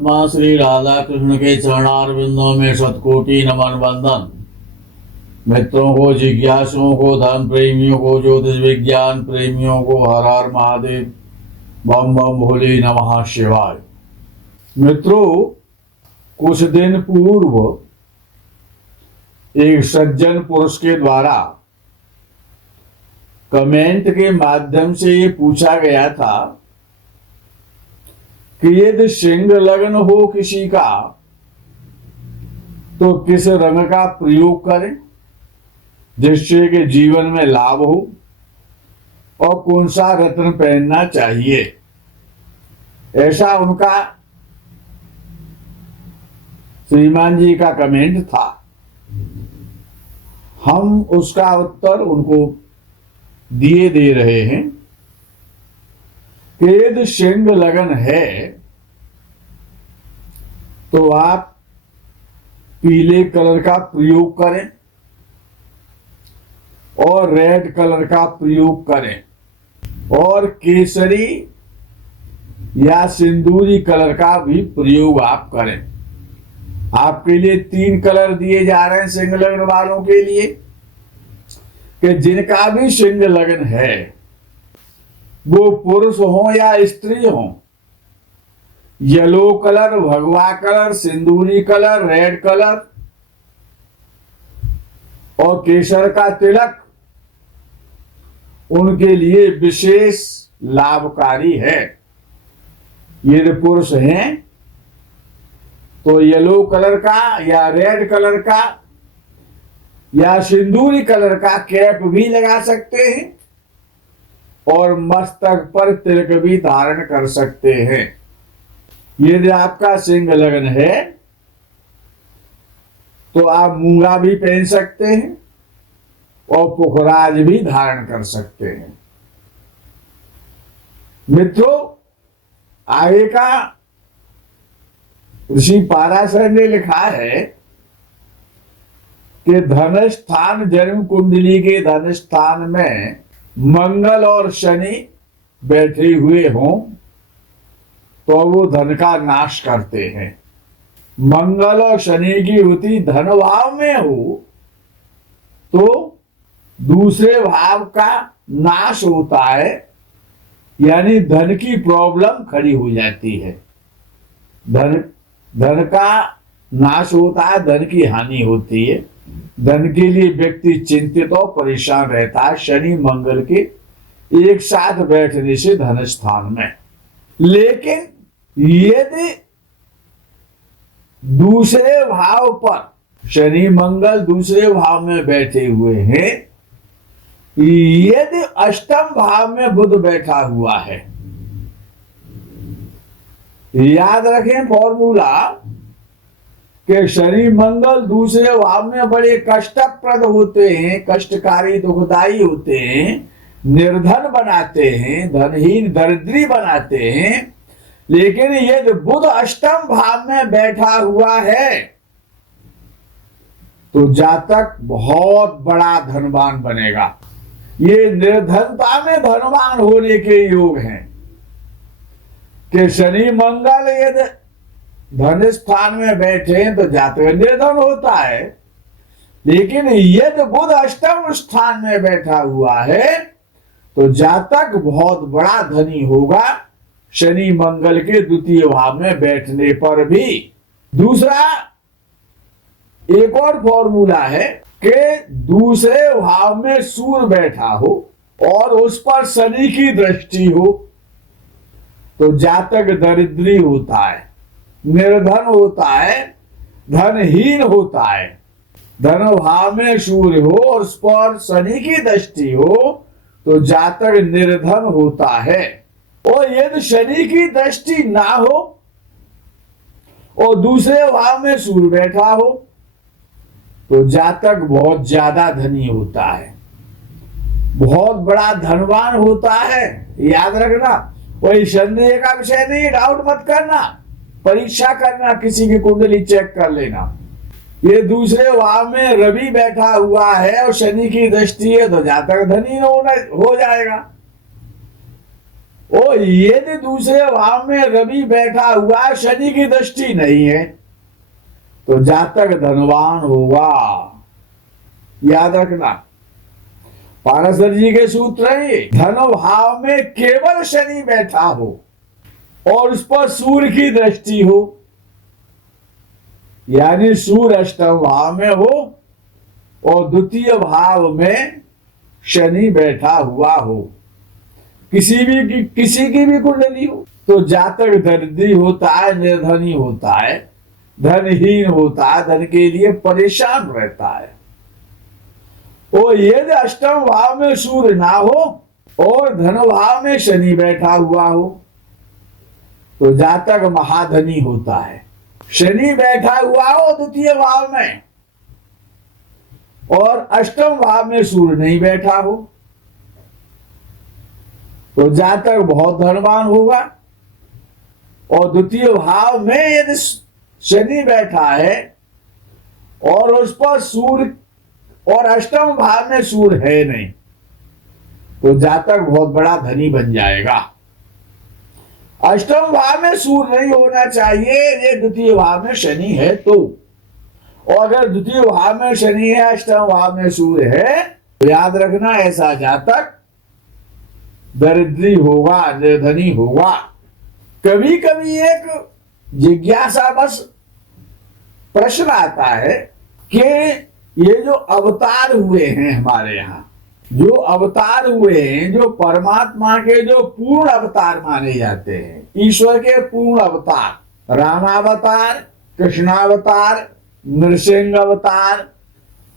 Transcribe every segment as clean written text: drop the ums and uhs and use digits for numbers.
परमात्मा श्री राधा कृष्ण के चरणारविंदों में शतकोटि नमन वंदन। मित्रों को, जिज्ञासुओं को, धर्म प्रेमियों को, ज्योतिष विज्ञान प्रेमियों को हर हर महादेव, बम बम भोले नमः शिवाय। मित्रों, कुछ दिन पूर्व एक सज्जन पुरुष के द्वारा कमेंट के माध्यम से ये पूछा गया था कि यदि सिंह लग्न हो किसी का तो किस रंग का प्रयोग करें जिससे कि जीवन में लाभ हो, और कौन सा रत्न पहनना चाहिए। ऐसा उनका श्रीमान जी का कमेंट था। हम उसका उत्तर उनको दिए दे रहे हैं कि यदि सिंह लगन है तो आप पीले कलर का प्रयोग करें और रेड कलर का प्रयोग करें, और केसरी या सिंदूरी कलर का भी प्रयोग आप करें। आपके लिए 3 कलर दिए जा रहे हैं सिंह लगन वालों के लिए कि जिनका भी सिंह लगन है, वो पुरुष हो या स्त्री हो, येलो कलर, भगवा कलर, सिंदूरी कलर, रेड कलर और केसर का तिलक उनके लिए विशेष लाभकारी है। यदि पुरुष हैं तो येलो कलर का या रेड कलर का या सिंदूरी कलर का कैप भी लगा सकते हैं और मस्तक पर तिलक भी धारण कर सकते हैं। यदि आपका सिंह लगन है तो आप मूंगा भी पहन सकते हैं और पुखराज भी धारण कर सकते हैं। मित्रों, आगे का ऋषि पाराशर ने लिखा है कि धन स्थान, जन्म कुंडली के धन स्थान में मंगल और शनि बैठे हुए हों तो वो धन का नाश करते हैं। मंगल और शनि की युति धन भाव में हो तो दूसरे भाव का नाश होता है, यानी धन की प्रॉब्लम खड़ी हो जाती है। धन का नाश होता है, धन की हानि होती है। धन के लिए व्यक्ति चिंतित और परेशान रहता है शनि मंगल के एक साथ बैठने से धन स्थान में। लेकिन यदि दूसरे भाव पर शनि मंगल दूसरे भाव में बैठे हुए हैं, यदि अष्टम भाव में बुध बैठा हुआ है, याद रखें फॉर्मूला कि शनि मंगल दूसरे भाव में बड़े कष्टप्रद होते हैं, कष्टकारी दुखदाई होते हैं, निर्धन बनाते हैं, धनहीन दरिद्री बनाते हैं। लेकिन यदि बुध अष्टम भाव में बैठा हुआ है तो जातक बहुत बड़ा धनवान बनेगा। ये निर्धनता में धनवान होने के योग हैं कि शनि मंगल यदि धन स्थान में बैठे तो जातक निर्धन होता है। लेकिन यदि बुध अष्टम स्थान में बैठा हुआ है तो जातक बहुत बड़ा धनी होगा शनि मंगल के द्वितीय भाव में बैठने पर भी। दूसरा एक और फॉर्मूला है कि दूसरे भाव में सूर्य बैठा हो और उस पर शनि की दृष्टि हो तो जातक दरिद्री होता है, निर्धन होता है, धनहीन होता है। धन भाव में सूर्य हो और उस पर शनि की दृष्टि हो तो जातक निर्धन होता है। और यदि शनि की दृष्टि ना हो और दूसरे भाव में सूर्य बैठा हो तो जातक बहुत ज्यादा धनी होता है, बहुत बड़ा धनवान होता है। याद रखना, कोई संदेह का विषय नहीं, डाउट मत करना, परीक्षा करना, किसी की कुंडली चेक कर लेना। ये दूसरे भाव में रवि बैठा हुआ है और शनि की दृष्टि है तो जातक धनी हो जाएगा। और यदि दूसरे भाव में रवि बैठा हुआ, शनि की दृष्टि नहीं है, तो जातक धनवान होगा। याद रखना, पाराशर जी के सूत्र है ये। धन भाव में केवल शनि बैठा हो और उस पर सूर्य की दृष्टि हो, यानी सूर्य अष्टम भाव में हो और द्वितीय भाव में शनि बैठा हुआ हो, किसी की भी कुंडली हो, तो जातक दरिद्री होता है, निर्धनी होता है, धनहीन होता है, धन के लिए परेशान रहता है। और यदि अष्टम भाव में सूर्य ना हो और धन भाव में शनि बैठा हुआ हो, तो जातक महाधनी होता है। शनि बैठा हुआ हो द्वितीय भाव में और अष्टम भाव में सूर्य नहीं बैठा हो, तो जातक बहुत धनवान होगा। और द्वितीय भाव में यदि शनि बैठा है और उस पर सूर्य, और अष्टम भाव में सूर्य है नहीं, तो जातक बहुत बड़ा धनी बन जाएगा। अष्टम भाव में सूर्य नहीं होना चाहिए, ये द्वितीय भाव में शनि है तो। और अगर द्वितीय भाव में शनि है, अष्टम भाव में सूर्य है, तो याद रखना ऐसा जातक दरिद्री होगा, निर्धनी होगा। कभी कभी एक जिज्ञासा बस प्रश्न आता है कि ये जो अवतार हुए हैं हमारे यहाँ, जो अवतार हुए हैं, जो परमात्मा के जो पूर्ण अवतार माने जाते हैं, ईश्वर के पूर्ण अवतार, रामावतार, कृष्णावतार, नृसिंह अवतार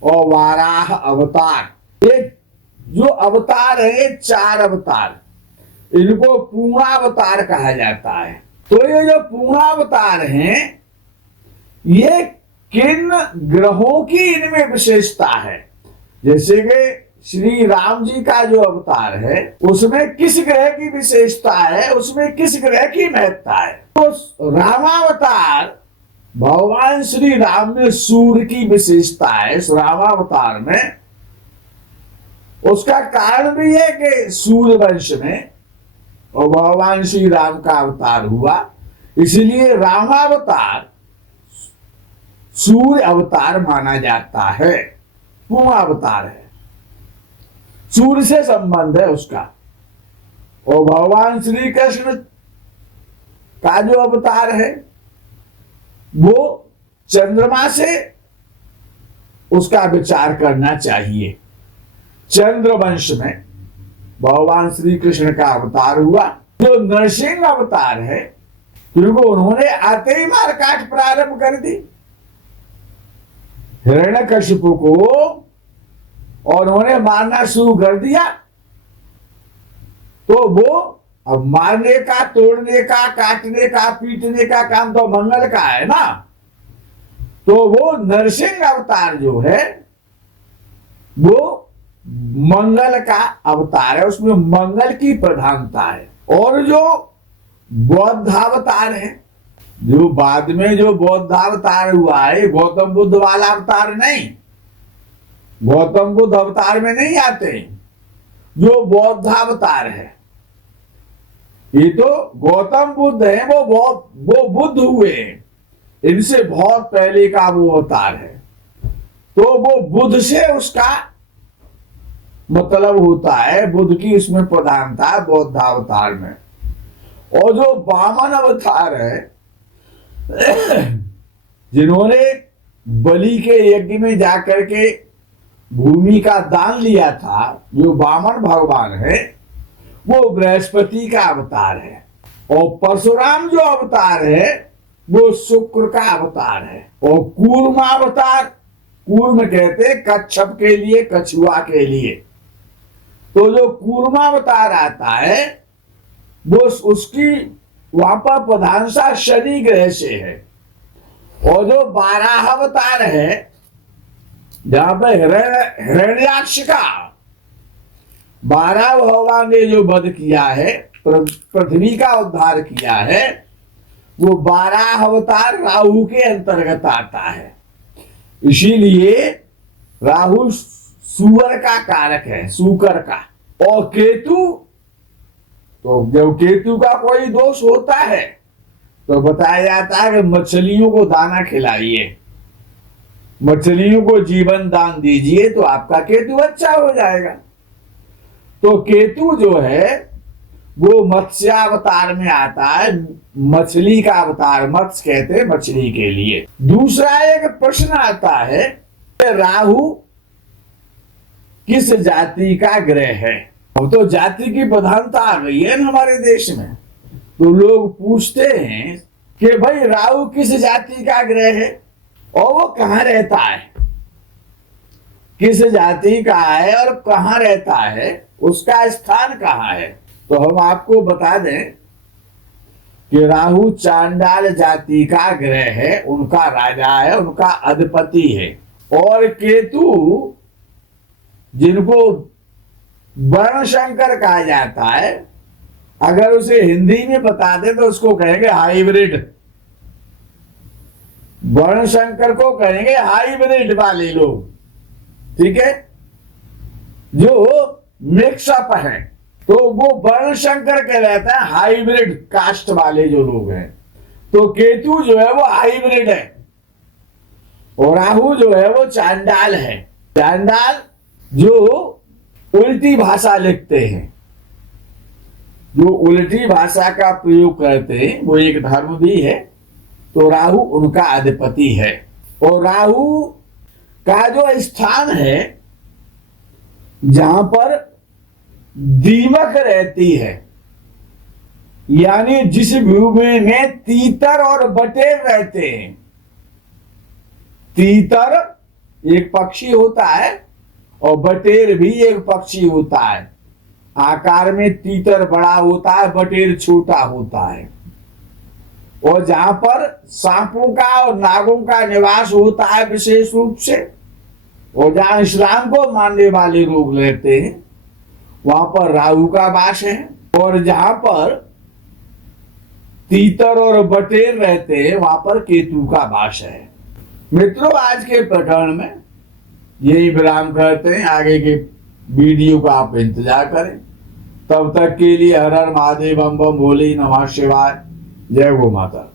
और वाराह अवतार, ये जो अवतार है, 4 अवतार, इनको पूर्णावतार कहा जाता है। तो ये जो पूर्णावतार हैं, ये किन ग्रहों की इनमें विशेषता है? जैसे कि श्री राम जी का जो अवतार है, उसमें किस ग्रह की विशेषता है, उसमें किस ग्रह की महत्ता है? तो रामावतार, भगवान श्री राम में सूर्य की विशेषता है इस रामावतार में। उसका कारण भी है कि सूर्य वंश में और भगवान श्री राम का अवतार हुआ, इसलिए रामावतार सूर्य अवतार माना जाता है, पूर्ण अवतार है, सूर्य से संबंध है उसका। और भगवान श्री कृष्ण का जो अवतार है वो चंद्रमा से उसका विचार करना चाहिए। चंद्रवंश में भगवान श्री कृष्ण का अवतार हुआ। जो नरसिंह अवतार है, क्योंकि उन्होंने आते ही मारकाट प्रारंभ कर दी हिरण्यकशिपु को, और उन्होंने मारना शुरू कर दिया। तो वो अब मारने का, तोड़ने का, काटने का, पीटने का काम तो मंगल का है ना। तो वो नरसिंह अवतार जो है वो मंगल का अवतार है, उसमें मंगल की प्रधानता है। और जो बौद्धावतार है, जो बाद में जो बौद्धावतार हुआ है, गौतम बुद्ध वाला अवतार नहीं, गौतम बुद्ध अवतार में नहीं आते। जो बौद्धावतार है, ये तो गौतम बुद्ध है, वो बुद्ध हुए हैं, इनसे बहुत पहले का वो अवतार है। तो वो बुद्ध से उसका मतलब होता है, बुद्ध की उसमें प्रधानता है बौद्धावतार में। और जो वामन अवतार है, जिन्होंने बलि के यज्ञ में जाकर के भूमि का दान लिया था, जो वामन भगवान है, वो बृहस्पति का अवतार है। और परशुराम जो अवतार है वो शुक्र का अवतार है। और कूर्मा अवतार, कूर्म कहते कच्छप के लिए, कछुआ के लिए। तो जो कूर्मा अवतार आता है वो उसकी वहां पर प्रधानता शनि ग्रह से है। और जो 12 अवतार है, जहां पर हिरण्याक्ष का 12 भगवान ने जो वध किया है, पृथ्वी का उद्धार किया है, वो 12 अवतार राहु के अंतर्गत आता है। इसीलिए राहु सूअर का कारक है, सूकर का। और केतु तो जब केतु का कोई दोष होता है तो बताया जाता है कि मछलियों को दाना खिलाइए, मछलियों को जीवन दान दीजिए तो आपका केतु अच्छा हो जाएगा। तो केतु जो है वो मत्स्यावतार में आता है, मछली का अवतार, मत्स्य कहते हैं मछली के लिए। दूसरा एक प्रश्न आता है, राहु किस जाति का ग्रह है? अब तो जाति की प्रधानता आ गई है ना हमारे देश में, तो लोग पूछते हैं कि भाई राहु किस जाति का ग्रह है और वो कहाँ रहता है, किस जाति का है और कहाँ रहता है, उसका स्थान कहाँ है। तो हम आपको बता दें कि राहु चांडाल जाति का ग्रह है, उनका राजा है, उनका अधिपति है। और केतु जिनको वर्णशंकर कहा जाता है, अगर उसे हिंदी में बता दे तो उसको कहेंगे हाइब्रिड। वर्णशंकर को कहेंगे हाइब्रिड वाले लोग, ठीक है, जो मिक्सअप है, तो वो वर्णशंकर कहलाता है, हाइब्रिड कास्ट वाले जो लोग हैं। तो केतु जो है वो हाइब्रिड है और राहु जो है वो चांडाल है। चांडाल जो उल्टी भाषा लिखते हैं, जो उल्टी भाषा का प्रयोग करते हैं, वो एक धर्म भी है। तो राहु उनका अधिपति है। और राहु का जो स्थान है जहां पर दीमक रहती है, यानी जिस भूमि में तीतर और बटेर रहते हैं, तीतर एक पक्षी होता है और बटेर भी एक पक्षी होता है। आकार में तीतर बड़ा होता है, बटेर छोटा होता है। और जहां पर सांपों का और नागों का निवास होता है विशेष रूप से, और जहां इस्लाम को मानने वाले लोग रहते हैं, वहां पर राहु का वास है। और जहां पर तीतर और बटेर रहते हैं वहां पर केतु का वास है। मित्रों, आज के प्रकरण में यही विराम करते हैं, आगे के वीडियो का आप इंतजार करें। तब तक के लिए हर हर महादेव, बम बम भोले, नमः शिवाय, जय गो माता।